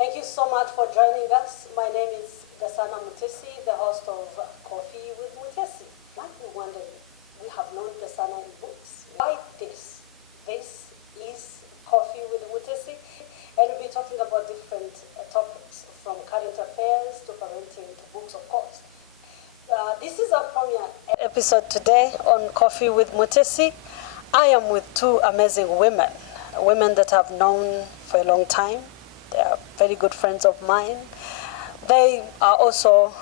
Thank you so much for joining us. My name is Dasana Mutesi, the host of Coffee with Mutesi. Might be wondering, we have known Dasana in books. Why this? This is Coffee with Mutesi, and we'll be talking about different topics, from current affairs to parenting to books, of course. This is our premiere episode today on Coffee with Mutesi. I am with two amazing women that I've known for a long time. They are very good friends of mine. They are also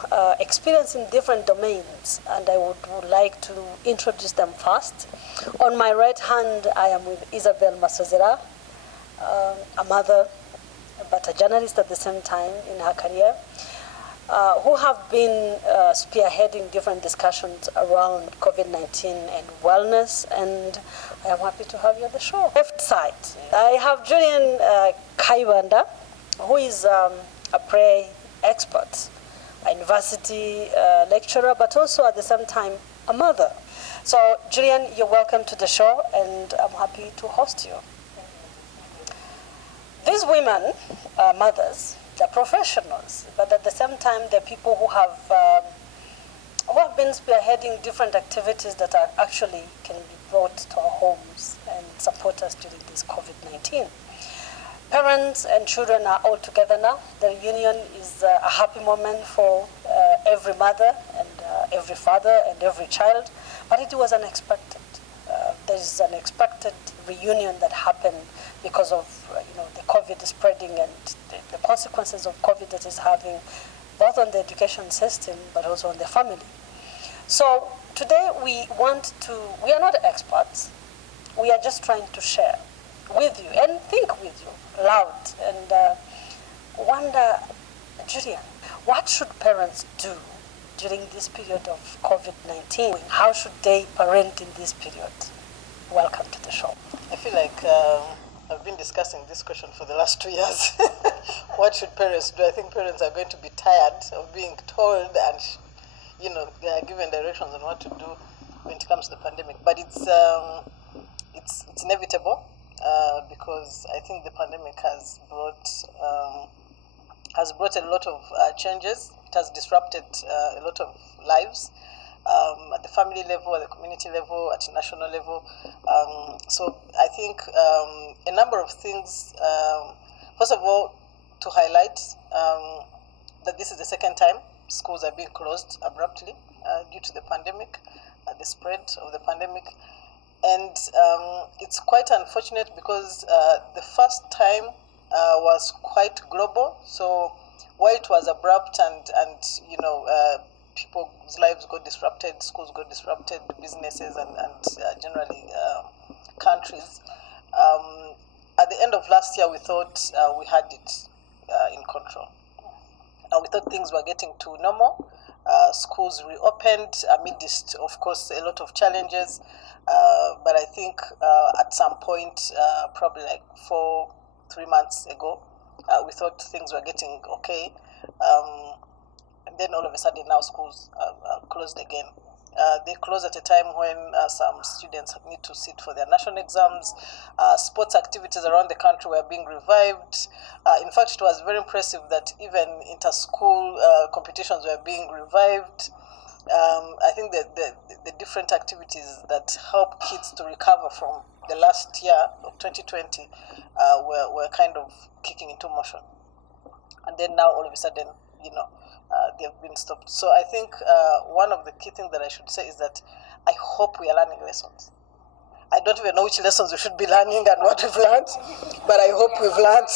experienced in different domains, and I would like to introduce them first. On my right hand, I am with Isabel Masozera, a mother, but a journalist at the same time in her career, who have been spearheading different discussions around COVID-19 and wellness, and I am happy to have you on the show. Left side, I have Julian Kayibanda, who is a prayer expert, a university lecturer, but also at the same time a mother. So, Julian, you're welcome to the show, and I'm happy to host you. These women are mothers, they're professionals, but at the same time, they're people who have been spearheading different activities that are actually can be brought to our homes and support us during this COVID-19. Parents and children are all together now. The reunion is a happy moment for every mother and every father and every child, but it was unexpected. There's an unexpected reunion that happened because of the COVID spreading and the consequences of COVID that is having both on the education system but also on the family. So today we are not experts, we are just trying to share with you and think with you loud and wonder, Julian, what should parents do during this period of COVID-19? How should they parent in this period? Welcome to the show. I feel like I've been discussing this question for the last 2 years. What should parents do? I think parents are going to be tired of being told and, they are given directions on what to do when it comes to the pandemic. But it's inevitable because I think the pandemic has brought a lot of changes. It has disrupted a lot of lives. At the family level, at the community level, at the national level. So I think a number of things, first of all, to highlight that this is the second time schools are being closed abruptly due to the pandemic, the spread of the pandemic. And it's quite unfortunate because the first time was quite global. So while it was abrupt and people's lives got disrupted, schools got disrupted, businesses and generally countries. At the end of last year, we thought we had it in control. We thought things were getting to normal. Schools reopened amidst, of course, a lot of challenges. But I think at some point, probably like 3 months ago, we thought things were getting okay. And then all of a sudden now schools are closed again. They close at a time when some students need to sit for their national exams. Sports activities around the country were being revived. In fact, it was very impressive that even inter-school competitions were being revived. I think that the different activities that help kids to recover from the last year of 2020 were kind of kicking into motion. And then now all of a sudden, they've been stopped. So I think one of the key things that I should say is that I hope we are learning lessons. I don't even know which lessons we should be learning and what we've learned, but I hope we've learned.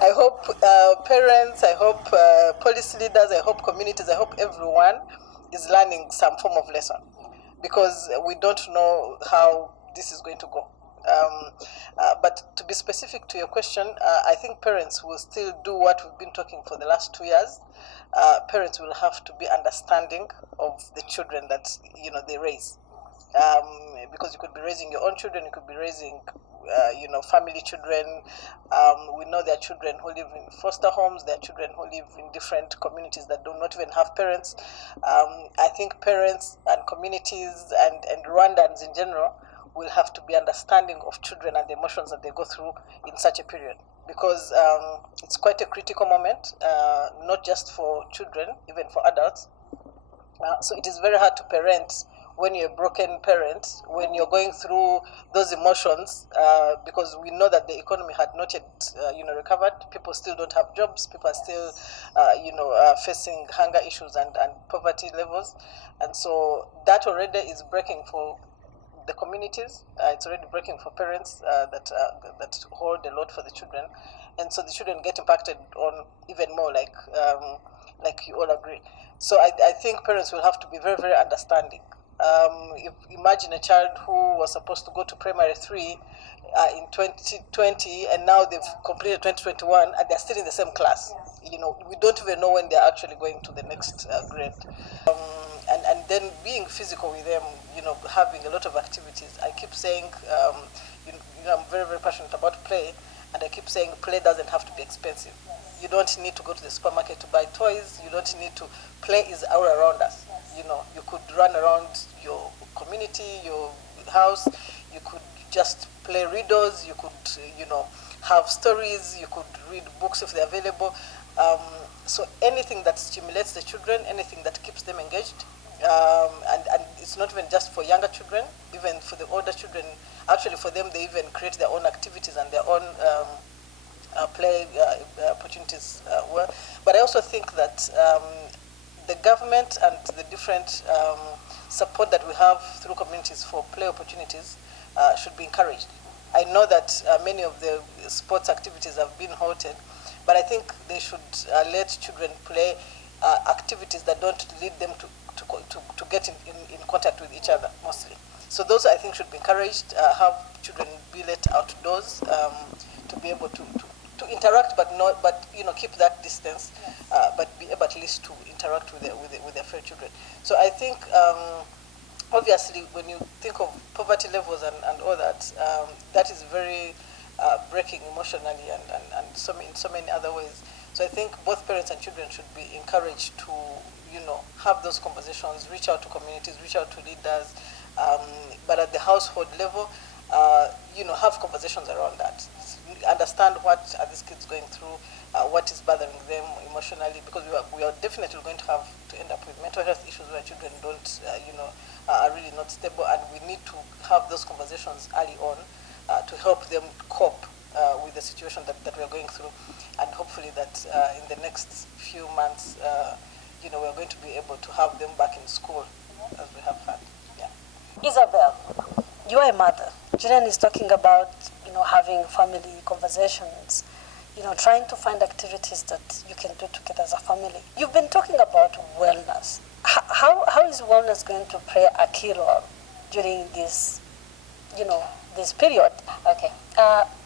I hope parents, I hope policy leaders, I hope communities, I hope everyone is learning some form of lesson, because we don't know how this is going to go. But to be specific to your question, I think parents will still do what we've been talking for the last 2 years. Parents will have to be understanding of the children that they raise, because you could be raising your own children, you could be raising family children. We know there are children who live in foster homes, there are children who live in different communities that do not even have parents. I think parents and communities and Rwandans in general will have to be understanding of children and the emotions that they go through in such a period. because it's quite a critical moment, not just for children, even for adults. So it is very hard to parent when you're a broken parent, when you're going through those emotions, because we know that the economy had not yet, recovered. People still don't have jobs. People are still, facing hunger issues and poverty levels, and so that already is breaking for the communities. It's already breaking for parents that hold a lot for the children, and so the children get impacted on even more. Like you all agree. So I think parents will have to be very, very understanding. If, imagine a child who was supposed to go to primary 3 in 2020, and now they've completed 2021 and they're still in the same class. We don't even know when they're actually going to the next grade. And then being physical with them, having a lot of activities. I keep saying, I'm very, very passionate about play, and I keep saying play doesn't have to be expensive. You don't need to go to the supermarket to buy toys. You don't need to. Play is all around us. You could run around your community, your house. You could just play riddles. You could, have stories. You could read books if they're available. So anything that stimulates the children, anything that keeps them engaged, and it's not even just for younger children, even for the older children. Actually, for them, they even create their own activities and their own play opportunities. But I also think that the government and the different support that we have through communities for play opportunities should be encouraged. I know that many of the sports activities have been halted, but I think they should let children play activities that don't lead them to get in contact with each other mostly. So those I think should be encouraged. Have children be let outdoors to be able to interact, but keep that distance, but be able at least to interact with their fellow children. So I think obviously when you think of poverty levels and all that, that is very breaking emotionally and in so many other ways. So I think both parents and children should be encouraged to have those conversations, reach out to communities, reach out to leaders, but at the household level, have conversations around that. Understand what are these kids going through, what is bothering them emotionally, because we are definitely going to have to end up with mental health issues where children don't, are really not stable, and we need to have those conversations early on to help them cope with the situation that we are going through, and hopefully that in the next few months, we're going to be able to have them back in school as we have had. Yeah. Isabel, you are a mother. Julian is talking about, having family conversations, trying to find activities that you can do together as a family. You've been talking about wellness. How is wellness going to play a key role during this, this period? Okay.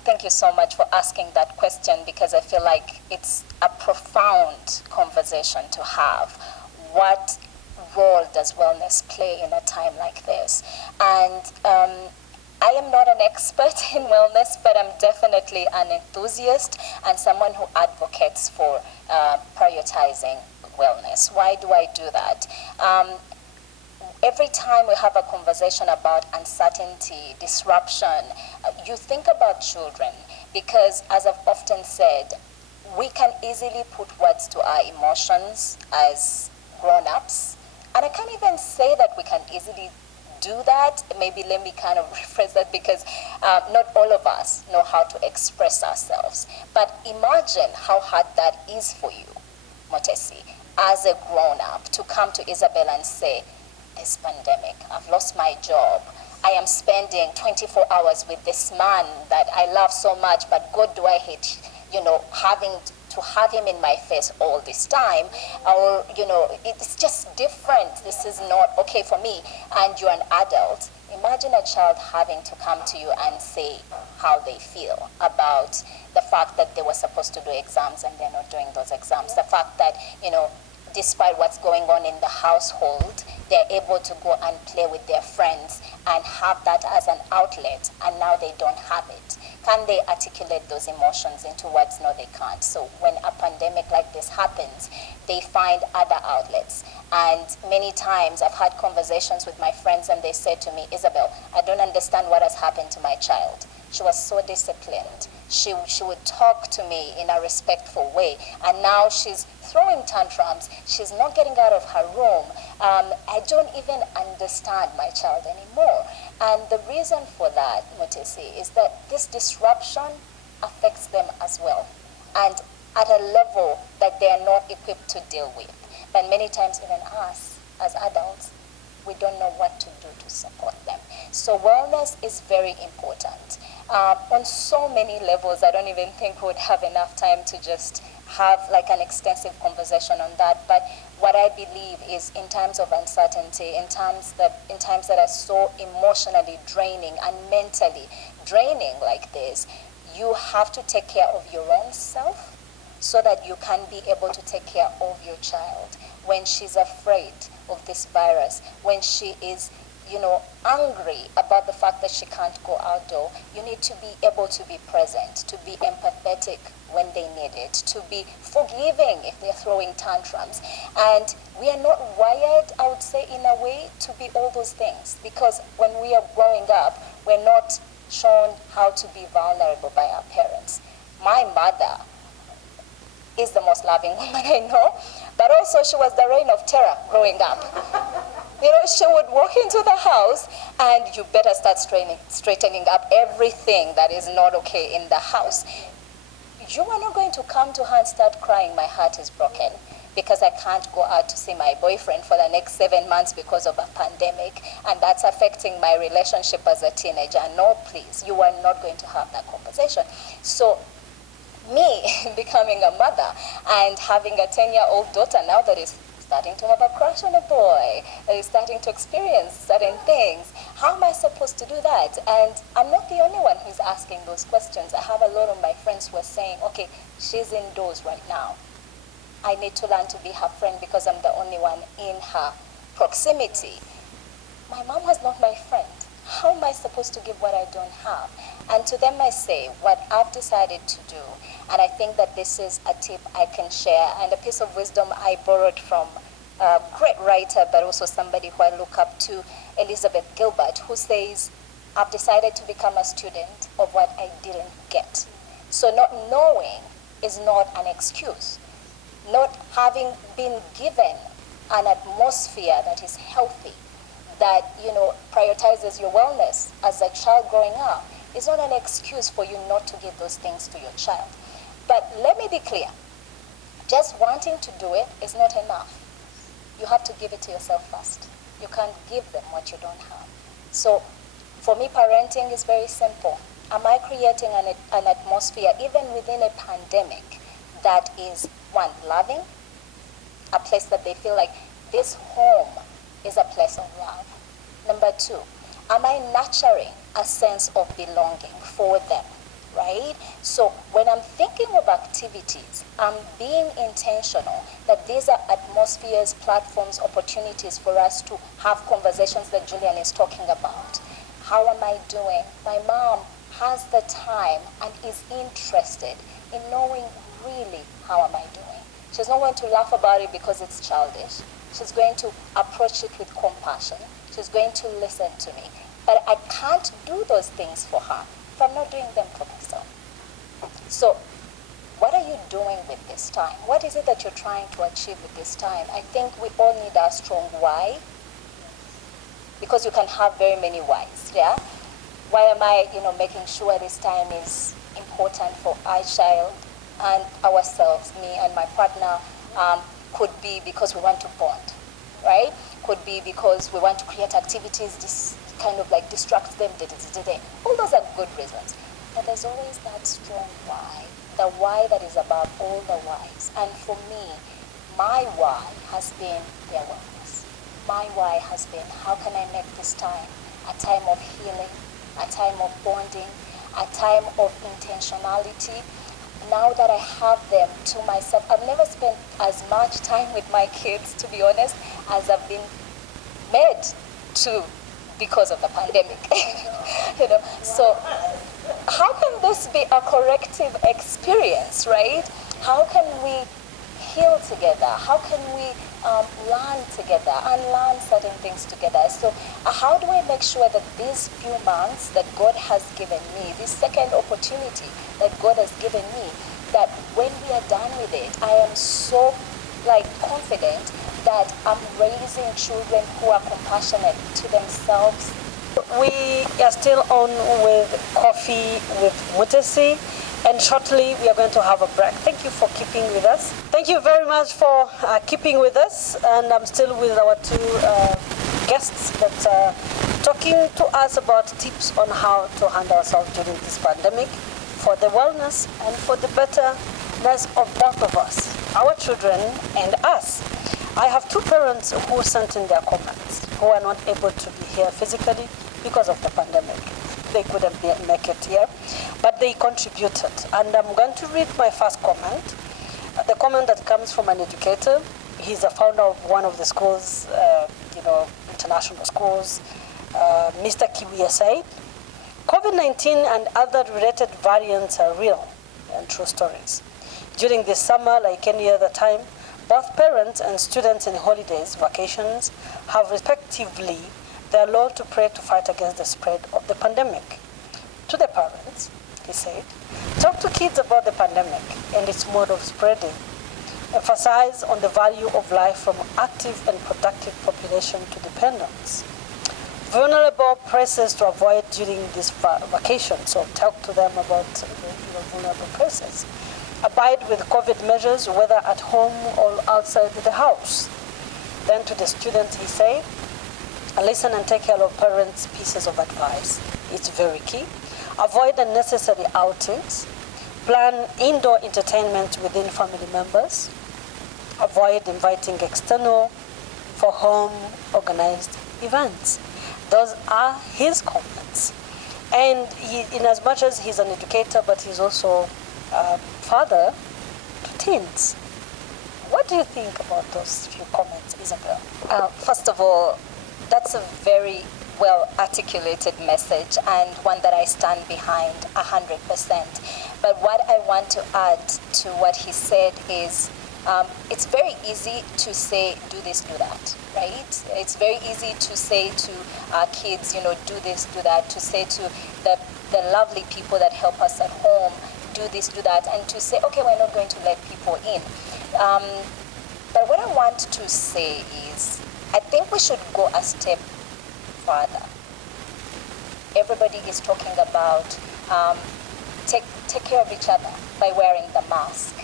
Thank you so much for asking that question, because I feel like it's a profound conversation to have. What role does wellness play in a time like this? And I am not an expert in wellness, but I'm definitely an enthusiast and someone who advocates for prioritizing wellness. Why do I do that? Every time we have a conversation about uncertainty, disruption, you think about children, because as I've often said, we can easily put words to our emotions as grown-ups. And I can't even say that we can easily do that. Maybe let me kind of rephrase that, because not all of us know how to express ourselves. But imagine how hard that is for you, Motesi, as a grown-up, to come to Isabel and say, this pandemic, I've lost my job, I am spending 24 hours with this man that I love so much, but God, do I hate, having to have him in my face all this time, or, it's just different. This is not okay for me. And you're an adult. Imagine a child having to come to you and say how they feel about the fact that they were supposed to do exams and they're not doing those exams. The fact that, despite what's going on in the household, they're able to go and play with their friends and have that as an outlet, and now they don't have it. Can they articulate those emotions into words? No, they can't. So when a pandemic like this happens, they find other outlets. And many times I've had conversations with my friends and they say to me, Isabel, I don't understand what has happened to my child. She was so disciplined. She would talk to me in a respectful way. And now she's throwing tantrums. She's not getting out of her room. I don't even understand my child anymore. And the reason for that, Mutesi, is that this disruption affects them as well, and at a level that they are not equipped to deal with. And many times even us, as adults, we don't know what to do to support them. So wellness is very important. On so many levels, I don't even think we would have enough time to just have like an extensive conversation on that. But what I believe is, in times of uncertainty, in times that are so emotionally draining and mentally draining like this, you have to take care of your own self so that you can be able to take care of your child. When she's afraid of this virus, when she is, angry about the fact that she can't go outdoor, you need to be able to be present, to be empathetic when they need it, to be forgiving if they're throwing tantrums. And we are not wired, I would say, in a way to be all those things, because when we are growing up, we're not shown how to be vulnerable by our parents. My mother is the most loving woman I know, but also she was the reign of terror growing up. She would walk into the house and you better start straightening up everything that is not okay in the house. You are not going to come to her and start crying, my heart is broken because I can't go out to see my boyfriend for the next 7 months because of a pandemic, and that's affecting my relationship as a teenager. No, please, you are not going to have that conversation. So me becoming a mother and having a 10-year-old daughter now that is starting to have a crush on a boy, that is starting to experience certain things, how am I supposed to do that? And I'm not the only one who's asking those questions. I have a lot of my friends who are saying, okay, she's indoors right now. I need to learn to be her friend because I'm the only one in her proximity. My mom was not my friend. How am I supposed to give what I don't have? And to them I say, what I've decided to do, and I think that this is a tip I can share, and a piece of wisdom I borrowed from a great writer, but also somebody who I look up to, Elizabeth Gilbert, who says, I've decided to become a student of what I didn't get. So not knowing is not an excuse. Not having been given an atmosphere that is healthy, that prioritizes your wellness as a child growing up, is not an excuse for you not to give those things to your child. But let me be clear, just wanting to do it is not enough. You have to give it to yourself first. You can't give them what you don't have. So for me, parenting is very simple. Am I creating an atmosphere, even within a pandemic, that is, one, loving, a place that they feel like this home is a place of love. Number two, am I nurturing a sense of belonging for them, right? So when I'm thinking of activities, I'm being intentional that these are atmospheres, platforms, opportunities for us to have conversations that Julian is talking about. How am I doing? My mom has the time and is interested in knowing really how am I doing. She's not going to laugh about it because it's childish. She's going to approach it with compassion. She's going to listen to me. But I can't do those things for her if I'm not doing them for myself. So what are you doing with this time? What is it that you're trying to achieve with this time? I think we all need a strong why, because you can have very many whys, yeah? Why am I, making sure this time is important for our child and ourselves, me and my partner? Could be because we want to bond, right? Could be because we want to create activities, this kind of like distract them, all those are good reasons. But there's always that strong why, the why that is above all the whys. And for me, my why has been their wellness. My why has been, how can I make this time a time of healing, a time of bonding, a time of intentionality? Now that I have them to myself, I've never spent as much time with my kids, to be honest, as I've been made to because of the pandemic. So how can this be a corrective experience, right? How can we heal together? How can we learn together, unlearn certain things together? So how do I make sure that these few months that God has given me, this second opportunity that God has given me, that when we are done with it, I am so confident that I'm raising children who are compassionate to themselves. We are still on with Coffee with Mutesi, and shortly we are going to have a break. Thank you for keeping with us. Thank you very much for keeping with us, and I'm still with our two guests that are talking to us about tips on how to handle ourselves during this pandemic for the wellness and for the betterness of both of us, our children and us. I have two parents who sent in their comments who are not able to be here physically because of the pandemic. They couldn't make it here, but they contributed. And I'm going to read my first comment, the comment that comes from an educator. He's the founder of one of the schools, international schools, Mr. Kiwiya said, COVID-19 and other related variants are real and true stories. During this summer, like any other time, both parents and students in holidays, vacations, have respectively their role to play to fight against the spread of the pandemic. To the parents, he said, talk to kids about the pandemic and its mode of spreading. Emphasize on the value of life from active and productive population to dependents. Vulnerable places to avoid during this vacation, so talk to them about vulnerable places. Abide with COVID measures, whether at home or outside the house. Then to the students, he said, listen and take care of parents' pieces of advice. It's very key. Avoid unnecessary outings. Plan indoor entertainment within family members. Avoid inviting external for home organized events. Those are his comments. And in as much as he's an educator, but he's also father to teens. What do you think about those few comments, Isabel? First of all, that's a very well articulated message and one that I stand behind 100%. But what I want to add to what he said is it's very easy to say, do this, do that, right? It's very easy to say to our kids, do this, do that, to say to the lovely people that help us at home, do this, do that, and to say, okay, we're not going to let people in. But what I want to say is, I think we should go a step further. Everybody is talking about take care of each other by wearing the mask.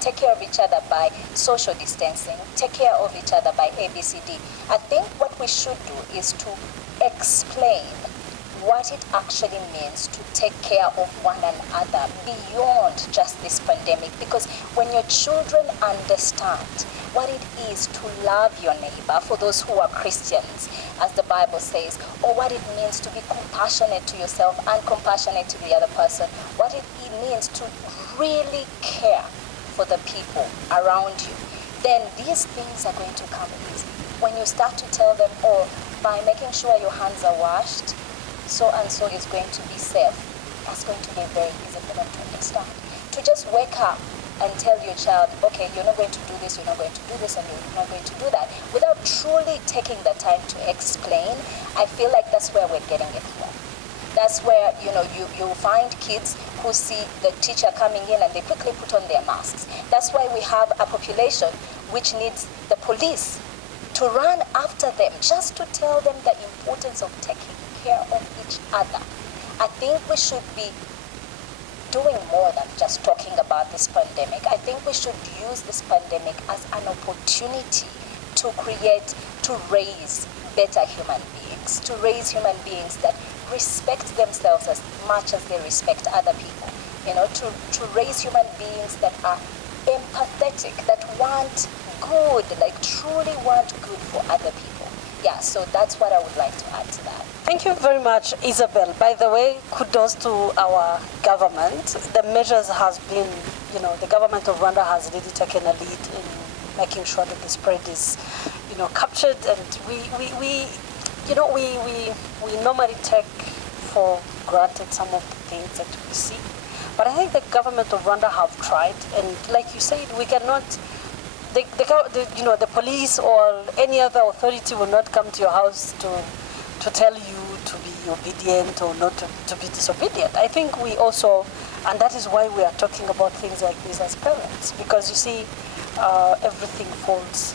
Take care of each other by social distancing. Take care of each other by ABCD. I think what we should do is to explain what it actually means to take care of one another beyond just this pandemic. Because when your children understand what it is to love your neighbor, for those who are Christians, as the Bible says, or what it means to be compassionate to yourself and compassionate to the other person, what it means to really care for the people around you, then these things are going to come easy. When you start to tell them, by making sure your hands are washed, so and so is going to be safe, that's going to be very easy for them to understand. To just wake up and tell your child, okay, you're not going to do this, you're not going to do this, and you're not going to do that, without truly taking the time to explain, I feel like that's where we're getting it wrong. That's where, you find kids who see the teacher coming in and they quickly put on their masks. That's why we have a population which needs the police to run after them, just to tell them the importance of taking care of each other. I think we should be doing more than just talking about this pandemic. I think we should use this pandemic as an opportunity to raise better human beings, to raise human beings that respect themselves as much as they respect other people. To raise human beings that are empathetic, that want good, truly want good for other people. Yeah, so that's what I would like to add to that. Thank you very much, Isabel. By the way, kudos to our government. The measures has been, the government of Rwanda has really taken a lead in making sure that the spread is, captured. And we normally take for granted some of the things that we see. But I think the government of Rwanda have tried, and like you said, we cannot the police or any other authority will not come to your house to tell you to be obedient or not to be disobedient. I think we also, and that is why we are talking about things like this as parents, because you see, everything falls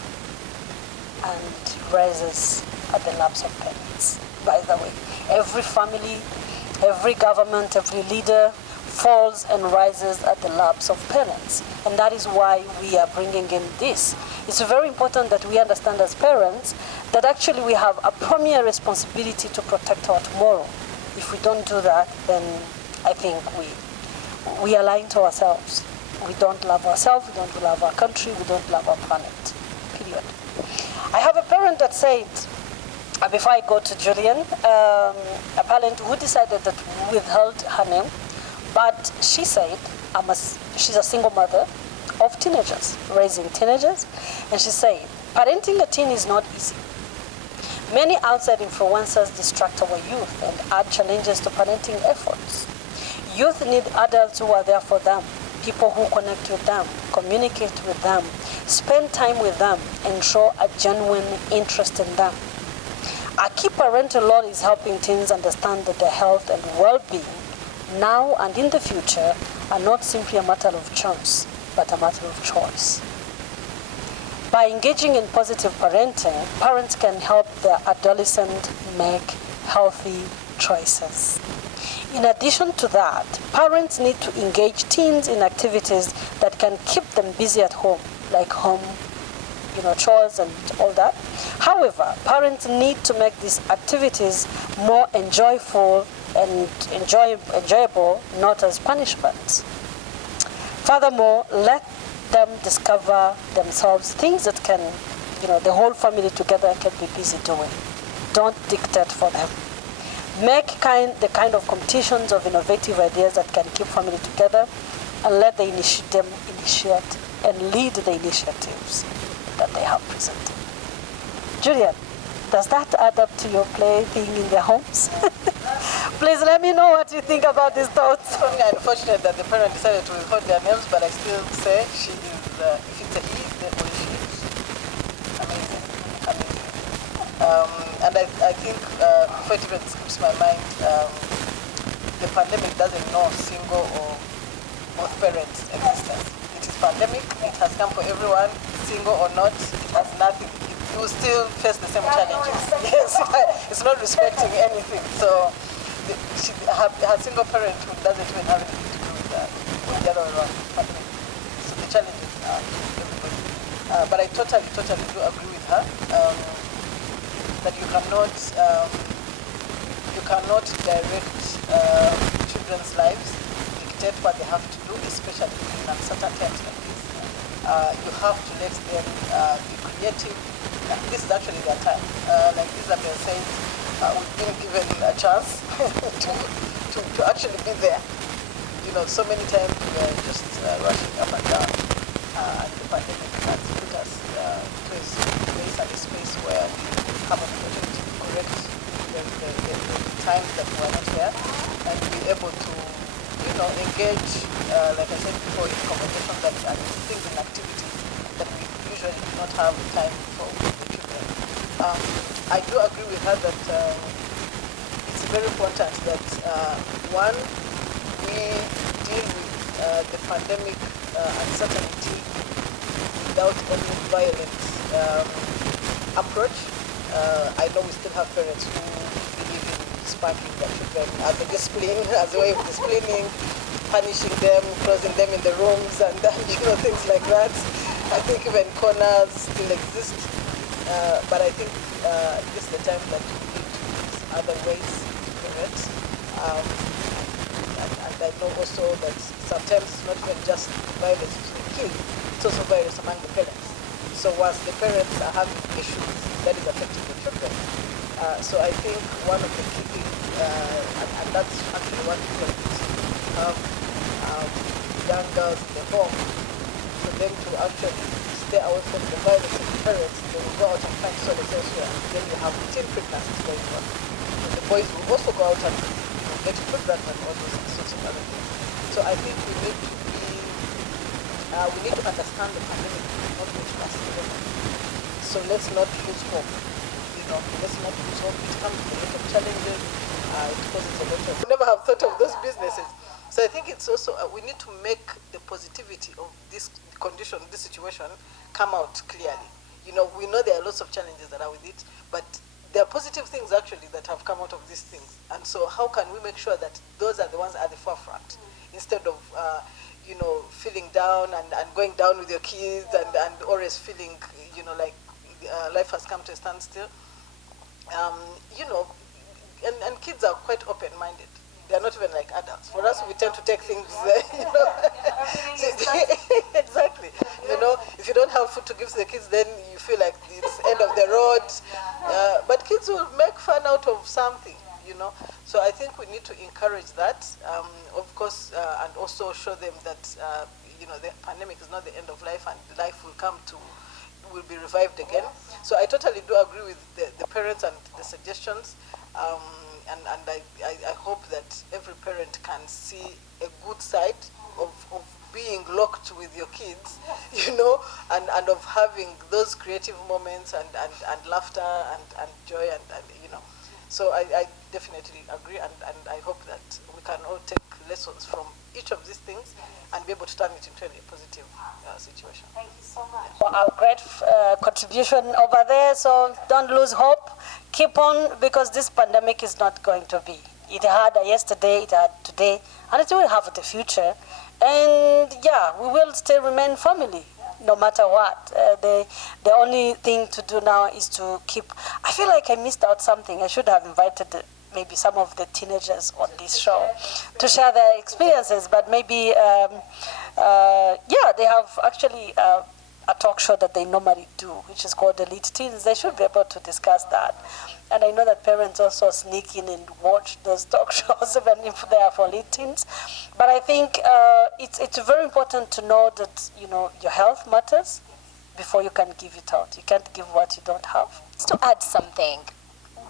and rises at the laps of parents. By the way, every family, every government, every leader falls and rises at the laps of parents. And that is why we are bringing in this. It's very important that we understand as parents that actually we have a premier responsibility to protect our tomorrow. If we don't do that, then I think we are lying to ourselves. We don't love ourselves, we don't love our country, we don't love our planet, period. I have a parent that said, before I go to Julian, a parent who decided that withheld her name, but she said, she's a single mother of teenagers, raising teenagers, and she said, parenting a teen is not easy. Many outside influencers distract our youth and add challenges to parenting efforts. Youth need adults who are there for them, people who connect with them, communicate with them, spend time with them, and show a genuine interest in them. A key parental role is helping teens understand that their health and well-being now and in the future are not simply a matter of chance, but a matter of choice. By engaging in positive parenting, parents can help their adolescent make healthy choices. In addition to that, parents need to engage teens in activities that can keep them busy at home, like home, chores and all that. However, parents need to make these activities more enjoyable and enjoyable, not as punishments. Furthermore, let them discover themselves things that can, the whole family together can be busy doing. Don't dictate for them. Make the kind of competitions of innovative ideas that can keep family together, and let them initiate and lead the initiatives that they have presented. Julian, does that add up to your play being in their homes? Please let me know what you think about these thoughts. It's only unfortunate that the parent decided to withhold their names, but I still say she is, if it's a he, then only she is. Amazing. And I think, before it even skips my mind, the pandemic doesn't know single or both parents' existence. It is pandemic, it has come for everyone, single or not, it has nothing. You will still face the same challenges. Yes, it's not respecting anything. So her single parenthood doesn't even have anything to do with the other way around. So the challenges are everybody. But I totally do agree with her that you cannot direct children's lives, dictate what they have to do, especially in uncertain times like this. You have to let them be creative. This is actually their time. Like Isabel said, we've been given a chance to actually be there. So many times we are just rushing up and down. And the pandemic has put us to a place and a space where we have an opportunity to correct the times that we are not here and be able to, engage, like I said before, in conversations and things and activities that we usually do not have time for the children. I do agree with her that it's very important that one, we deal with the pandemic uncertainty without any violent approach. I know we still have parents who believe in spanking their children as a discipline, as a way of disciplining, punishing them, closing them in the rooms, and things like that. I think even corners still exist, but I think this is the time that we need to use other ways to correct. And I know also that sometimes it's not even just violence between the kids, it's also violence among the parents. So once the parents are having issues, that is affecting the children. So I think one of the key things, and that's actually what people have young girls in the home, for them to actually stay away from the violence of the parents. They will go out and find solace elsewhere. Then you have teen pregnancies going on. And the boys will also go out and get pregnant and all those sorts of other things. So I think we need to understand the pandemic is not going to last So let's not lose hope. Let's not lose hope. It comes with a lot of challenges. It causes a lot of. We never have thought of those businesses. So I think it's also we need to make the positivity of this condition, this situation, come out clearly. We know there are lots of challenges that are with it, but there are positive things actually that have come out of these things. And so how can we make sure that those are the ones at the forefront, instead of feeling down and going down with your kids and always feeling like life has come to a standstill. And kids are quite open-minded. They're not even like adults. For us, we tend to take things, exactly. If you don't have food to give to the kids, then you feel like it's end of the road. But kids will make fun out of something, So I think we need to encourage that, of course, and also show them that, the pandemic is not the end of life, and life will be revived again. So I totally do agree with the parents and the suggestions. And I hope that every parent can see a good side of being locked with your kids, and of having those creative moments and laughter and joy and. So I definitely agree, and I hope that we can all take lessons from each of these things and be able to turn it into a positive situation. Thank you so much for our great contribution over there. So don't lose hope. Keep on, because this pandemic is not going to be. It had yesterday, it had today, and it will have the future. And we will still remain family, no matter what. The only thing to do now is to keep. I feel like I missed out something. I should have invited maybe some of the teenagers on this show to share their experiences, but maybe, they have actually a talk show that they normally do, which is called Elite Teens. They should be able to discuss that. And I know that parents also sneak in and watch those talk shows, even if they are for elite teens. But I think it's very important to know that, your health matters before you can give it out. You can't give what you don't have. Just to add something,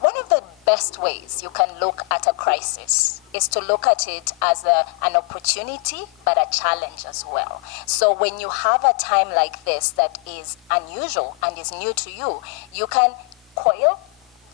one of the best ways you can look at a crisis is to look at it as an opportunity, but a challenge as well. So when you have a time like this that is unusual and is new to you, you can coil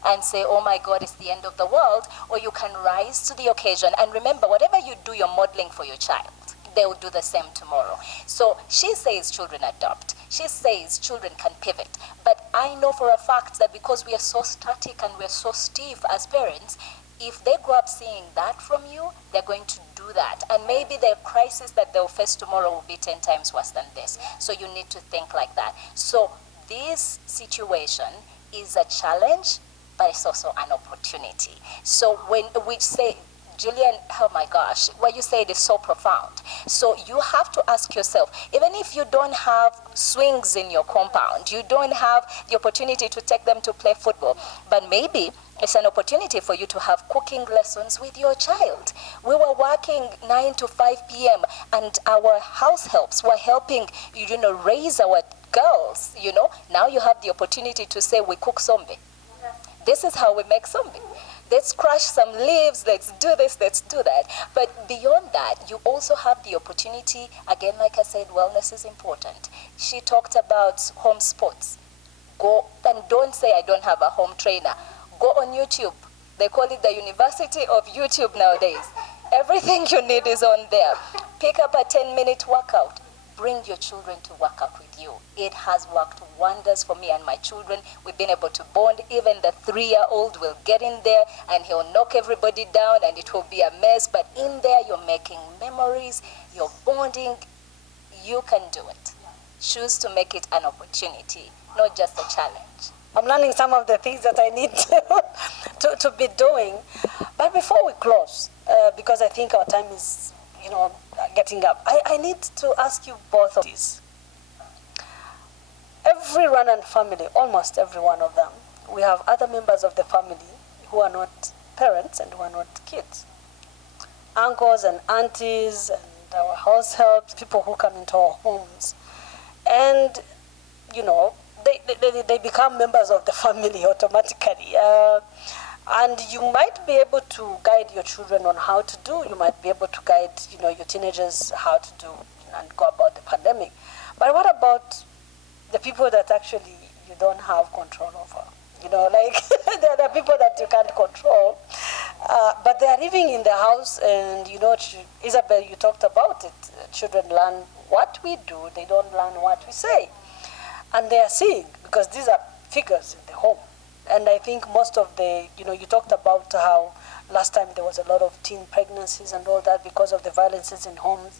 and say, oh my God, it's the end of the world, or you can rise to the occasion. And remember, whatever you do, you're modeling for your child. They will do the same tomorrow. So she says children adopt. She says children can pivot. But I know for a fact that because we are so static and we're so stiff as parents, if they grow up seeing that from you, they're going to do that. And maybe the crisis that they'll face tomorrow will be 10 times worse than this. So you need to think like that. So this situation is a challenge, but it's also an opportunity. So when we say, Julian, oh my gosh, what you said is so profound. So you have to ask yourself, even if you don't have swings in your compound, you don't have the opportunity to take them to play football, but maybe it's an opportunity for you to have cooking lessons with your child. We were working 9 to 5 p.m. and our house helps were helping, raise our girls, Now you have the opportunity to say, we cook sombe. This is how we make sombe. Let's crush some leaves, let's do this, let's do that. But beyond that, you also have the opportunity, again, like I said, wellness is important. She talked about home sports. Go, and don't say I don't have a home trainer. Go on YouTube. They call it the University of YouTube nowadays. Everything you need is on there. Pick up a 10-minute workout. Bring your children to work out with you. It has worked wonders for me and my children. We've been able to bond. Even the 3-year-old will get in there and he'll knock everybody down and it will be a mess. But in there, you're making memories, you're bonding. You can do it. Choose to make it an opportunity, not just a challenge. I'm learning some of the things that I need to be doing. But before we close, because I think our time is, getting up, I need to ask you both of these. Every Rwandan family, almost every one of them, we have other members of the family who are not parents and who are not kids. Uncles and aunties and our house helps, people who come into our homes. And, they become members of the family automatically. And you might be able to guide your children on how to do. You might be able to guide, your teenagers how to do and go about the pandemic. But what about the people that actually, you don't have control over. You know, like there are people that you can't control, but they are living in the house, and you know, Isabel, you talked about it. Children learn what we do; they don't learn what we say, and they are seeing because these are figures in the home. And I think most of the, you know, you talked about how last time there was a lot of teen pregnancies and all that because of the violences in homes,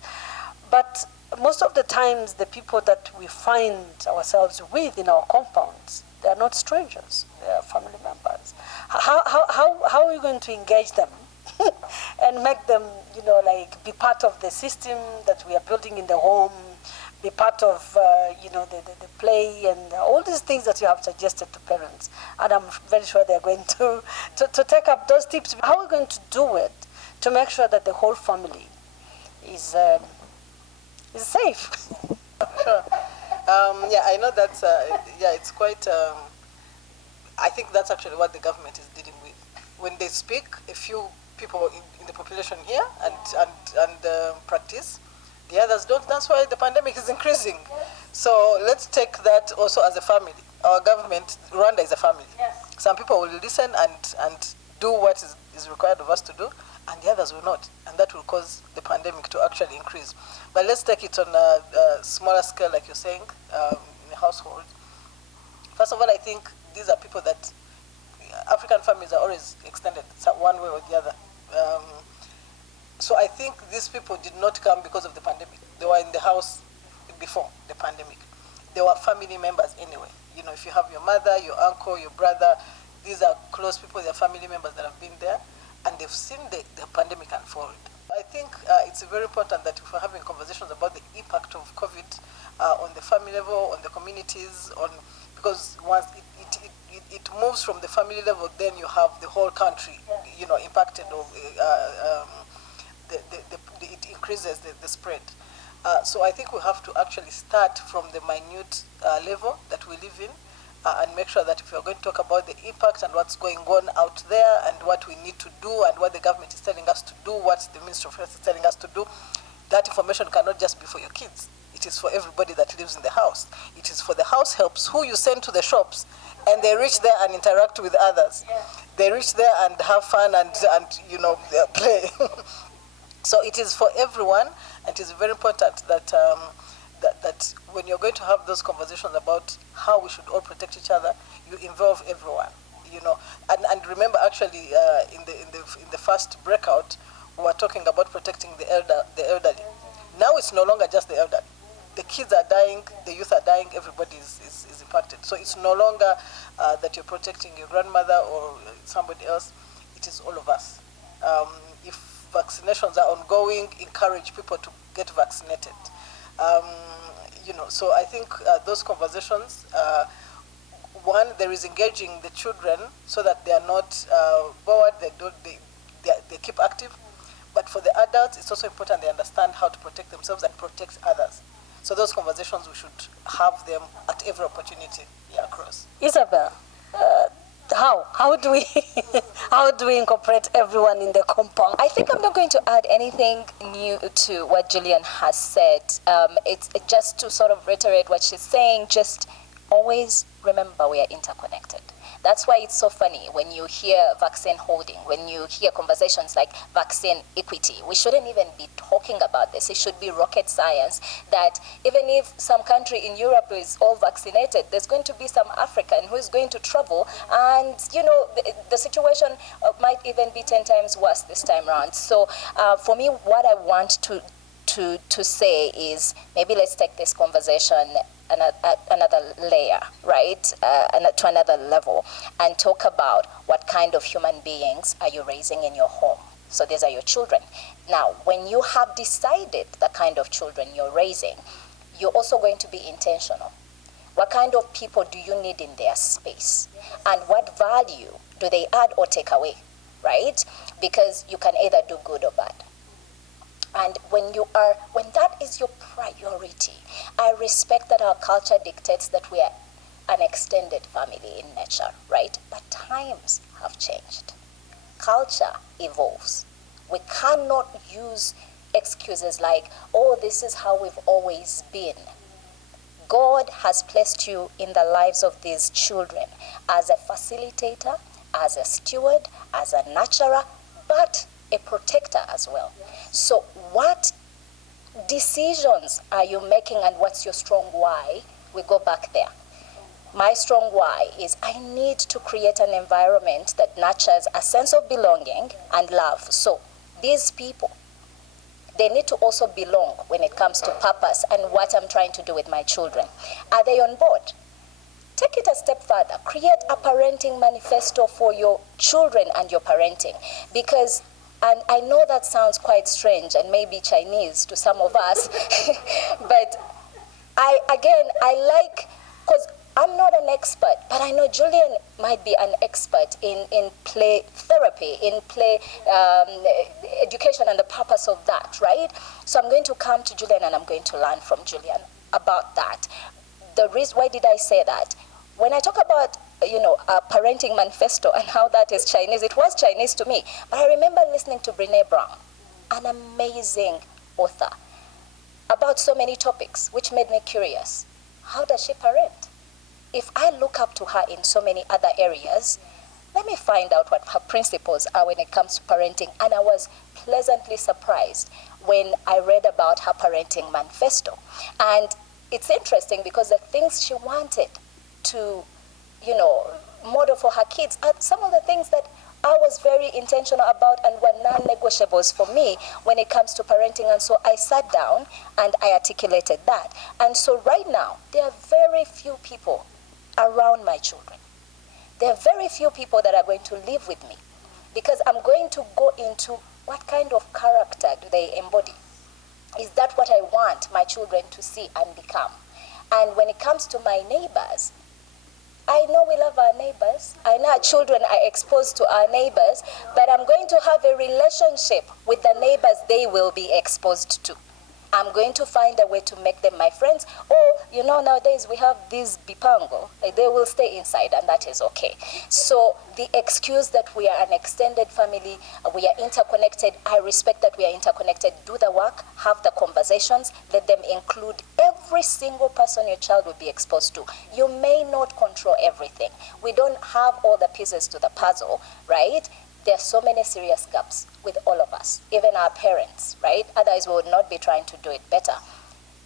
but most of the times the people that we find ourselves with in our compounds, they are not strangers, they are family members. How are you going to engage them and make them, you know, like be part of the system that we are building in the home, be part of, you know, the play and all these things that you have suggested to parents. And I'm very sure they're going to take up those tips. How are we going to do it to make sure that the whole family is safe? Sure. Yeah, I know that's, yeah, it's quite, I think that's actually what the government is dealing with. When they speak, a few people in the population here and practice, the others don't. That's why the pandemic is increasing. So let's take that also as a family. Our government, Rwanda is a family. Yes. Some people will listen and do what is required of us to do, and the others will not. And that will cause the pandemic to actually increase. But let's take it on a smaller scale, like you're saying, in a household. First of all, I think these are people that African families are always extended one way or the other. So I think these people did not come because of the pandemic. They were in the house before the pandemic. They were family members anyway. You know, if you have your mother, your uncle, your brother, these are close people, they're family members that have been there, and they've seen the pandemic unfold. I think it's very important that if we're having conversations about the impact of COVID on the family level, on the communities, because once it moves from the family level, then you have the whole country, you know, impacted. It increases the spread. So I think we have to actually start from the minute level that we live in and make sure that if we're going to talk about the impact and what's going on out there and what we need to do and what the government is telling us to do, what the Ministry of Health is telling us to do, that information cannot just be for your kids. It is for everybody that lives in the house. It is for the house helps who you send to the shops, and they reach there and interact with others. Yeah. They reach there and have fun and you know, play. So it is for everyone, and it is very important that that when you're going to have those conversations about how we should all protect each other, you involve everyone. You know, and remember, actually, in the first breakout, we were talking about protecting the elderly. Now it's no longer just the elderly. The kids are dying, the youth are dying, everybody is impacted. So it's no longer that you're protecting your grandmother or somebody else. It is all of us. If vaccinations are ongoing, encourage people to get vaccinated. You know, so I think those conversations, one, there is engaging the children so that they are not bored, they keep active. But for the adults, it's also important they understand how to protect themselves and protect others. So those conversations, we should have them at every opportunity across. Isabel, how do we incorporate everyone in the compound? I think I'm not going to add anything new to what Julian has said. It's just to sort of reiterate what she's saying. Just always remember we are interconnected. That's why it's so funny when you hear vaccine holding, when you hear conversations like vaccine equity. We shouldn't even be talking about this. It should be rocket science that even if some country in Europe is all vaccinated, there's going to be some African who is going to travel, and you know the situation might even be 10 times worse this time around. So for me, what I want to say is maybe let's take this conversation another layer, right, to another level, and talk about what kind of human beings are you raising in your home. So these are your children. Now, when you have decided the kind of children you're raising, you're also going to be intentional. What kind of people do you need in their space? And what value do they add or take away, right? Because you can either do good or bad. And when that is your priority, I respect that our culture dictates that we are an extended family in nature, right? But times have changed. Culture evolves. We cannot use excuses like, oh, this is how we've always been. God has placed you in the lives of these children as a facilitator, as a steward, as a nurturer, but a protector as well. So what decisions are you making, and what's your strong why? We go back there. My strong why is I need to create an environment that nurtures a sense of belonging and love. So these people, they need to also belong when it comes to purpose and what I'm trying to do with my children. Are they on board? Take it a step further. Create a parenting manifesto for your children and your parenting. Because, and I know that sounds quite strange and maybe Chinese to some of us, but I like, because I'm not an expert, but I know Julian might be an expert in play therapy, in play education and the purpose of that, right? So I'm going to come to Julian and I'm going to learn from Julian about that. The reason, why did I say that? When I talk about, a parenting manifesto and how that is Chinese, it was Chinese to me. But I remember listening to Brené Brown, an amazing author, about so many topics, which made me curious. How does she parent? If I look up to her in so many other areas, let me find out what her principles are when it comes to parenting. And I was pleasantly surprised when I read about her parenting manifesto. And it's interesting because the things she wanted to, model for her kids are some of the things that I was very intentional about and were non-negotiables for me when it comes to parenting. And so I sat down and I articulated that. And so right now, there are very few people around my children. There are very few people that are going to live with me because I'm going to go into what kind of character do they embody? Is that what I want my children to see and become? And when it comes to my neighbors, I know we love our neighbors. I know our children are exposed to our neighbors, but I'm going to have a relationship with the neighbors they will be exposed to. I'm going to find a way to make them my friends. Or, nowadays we have these bipango. They will stay inside, and that is okay. So the excuse that we are an extended family, we are interconnected, I respect that we are interconnected. Do the work, have the conversations, let them include every single person your child will be exposed to. You may not control everything. We don't have all the pieces to the puzzle, right? There are so many serious gaps with all of us, even our parents, right? Otherwise, we would not be trying to do it better.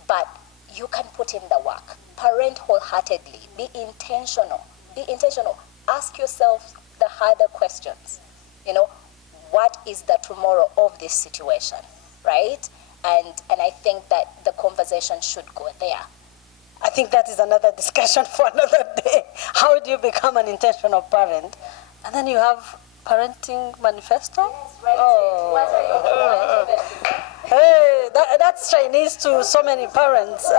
But you can put in the work. Parent wholeheartedly. Be intentional. Be intentional. Ask yourself the harder questions. What is the tomorrow of this situation, right? And I think that the conversation should go there. I think that is another discussion for another day. How do you become an intentional parent? And then you have parenting manifesto? Yes, right. Hey, that's Chinese to so many parents.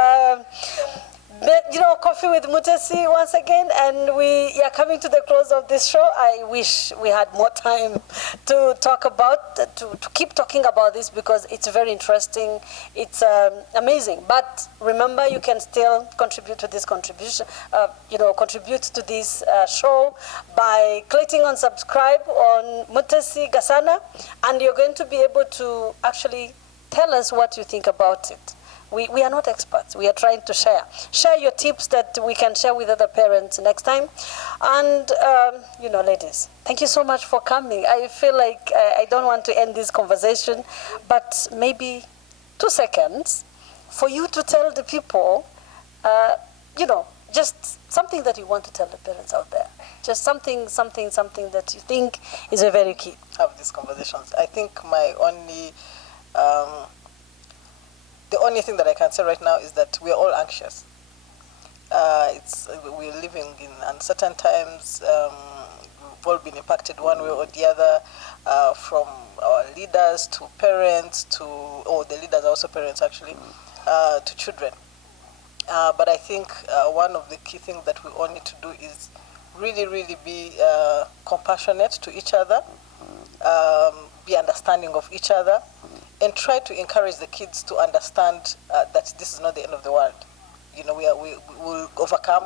Coffee with Mutesi once again, and we are coming to the close of this show. I wish we had more time to talk about, to keep talking about this because it's very interesting. It's amazing. But remember, you can still contribute to this contribute to this show by clicking on subscribe on Mutesi Gasana, and you're going to be able to actually tell us what you think about it. We are not experts. We are trying to share. Share your tips that we can share with other parents next time. And, ladies, thank you so much for coming. I feel like I don't want to end this conversation, but maybe 2 seconds for you to tell the people, just something that you want to tell the parents out there. Just something that you think is a very key. Have these conversations. I think the only thing that I can say right now is that we are all anxious. We're living in uncertain times. We've all been impacted one way or the other, from our leaders to parents the leaders are also parents actually, to children. But I think one of the key things that we all need to do is really, really be compassionate to each other, be understanding of each other, and try to encourage the kids to understand that this is not the end of the world. We will overcome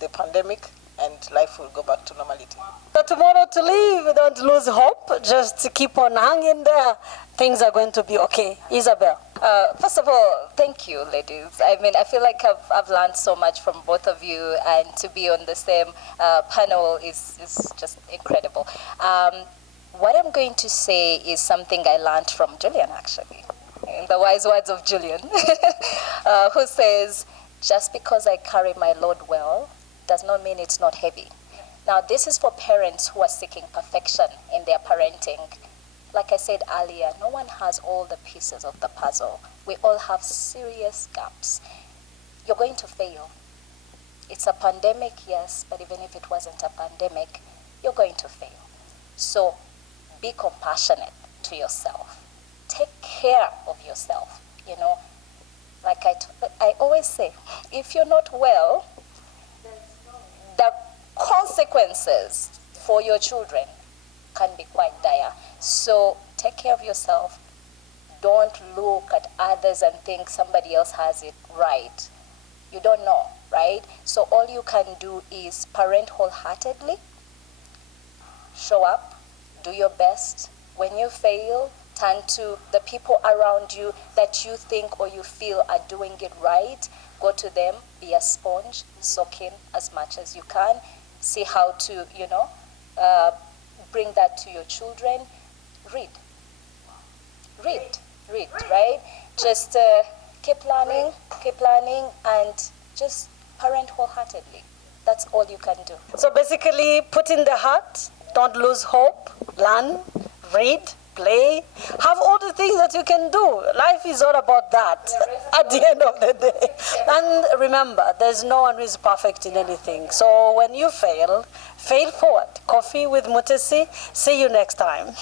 the pandemic. and life will go back to normality. So tomorrow to live, don't lose hope. Just keep on hanging there. Things are going to be okay. Isabel. First of all, thank you, ladies. I mean, I feel like I've learned so much from both of you, and to be on the same panel is just incredible. What I'm going to say is something I learned from Julian, actually, in the wise words of Julian, who says, just because I carry my load well does not mean it's not heavy. Now, this is for parents who are seeking perfection in their parenting. Like I said earlier, no one has all the pieces of the puzzle. We all have serious gaps. You're going to fail. It's a pandemic, yes, but even if it wasn't a pandemic, you're going to fail. So be compassionate to yourself. Take care of yourself, you know. Like I always say, if you're not well, the consequences for your children can be quite dire. So take care of yourself. Don't look at others and think somebody else has it right. You don't know, right? So all you can do is parent wholeheartedly, show up, do your best. When you fail, turn to the people around you that you think or you feel are doing it right. Go to them, be a sponge, soak in as much as you can. See how to, bring that to your children. Read, right? Just keep learning, and just parent wholeheartedly. That's all you can do. So basically, put in the heart, don't lose hope, learn, read, play, have all the things that you can do. Life is all about that at the end of the day. And remember, there's no one who is perfect in anything. So when you fail forward. Coffee with Mutesi. See you next time.